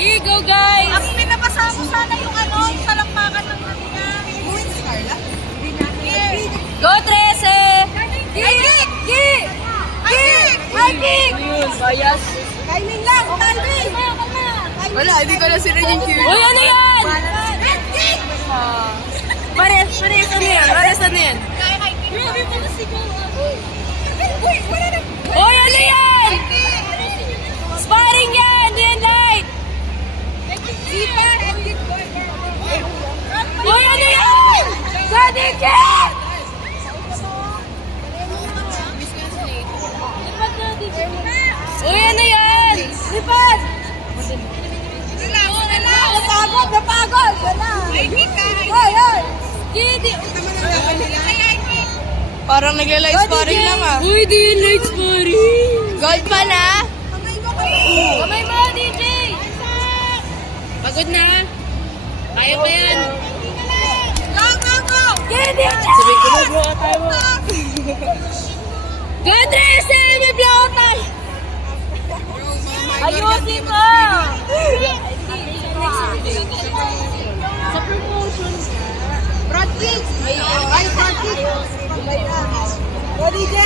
Here go, guys! Ang pinabasa mo sana yung ano, yung talakpakan ng kanina. Wins, Carla? Go, 13! Kick! Kick! Kick! Kick! Ayun, bias. Timing lang, timing! Wala, hindi ko na si Regine Curie. Uy, ano yan? Red kick! Pares, ano yan? Pares, ano yan? Grabe mo na sigaw. Uy, wala na. Uy, ano yan? Sparring yan! Hindi yan light! Sipa, red kick. Uy, ano yan? Daddy kick! Uy, ano yan? Lipat! Napagod, napagod. Wala. High kick ka. Hoy, hoy. Gidi! Parang nagla-live sparring lang ah. Uy, di yan light sparring! Gold pa na? Kamay mo, DJ! Pagod na? Kaya pa yan? Go, go, go. Gidi! Sabi ko na bro, tayo mo. Go, 13! May blowotan! Ayusin mo! Sa promotion. Front kick. Ay, front kick. Go, DJ.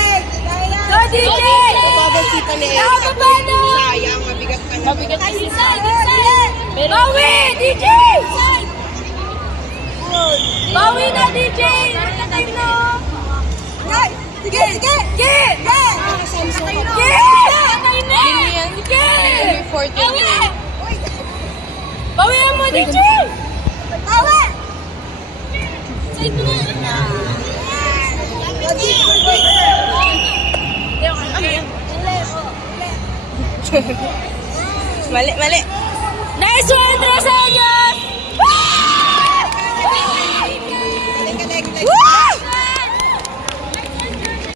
Kaya. Go, DJ! Kapagod kita ni Eric. Nakakabano! Sayang, mabigat ka na. Mabigat ka inside! Bawi! DJ! Bawi na, DJ! Nakatay na! Ay, sige, sige. Sige! Sige. Sige! Nakatay na! Sige! Bawi! Bawi mo, DJ! Tawa. Side mo na! Mali, mali. Nice one, Rosario!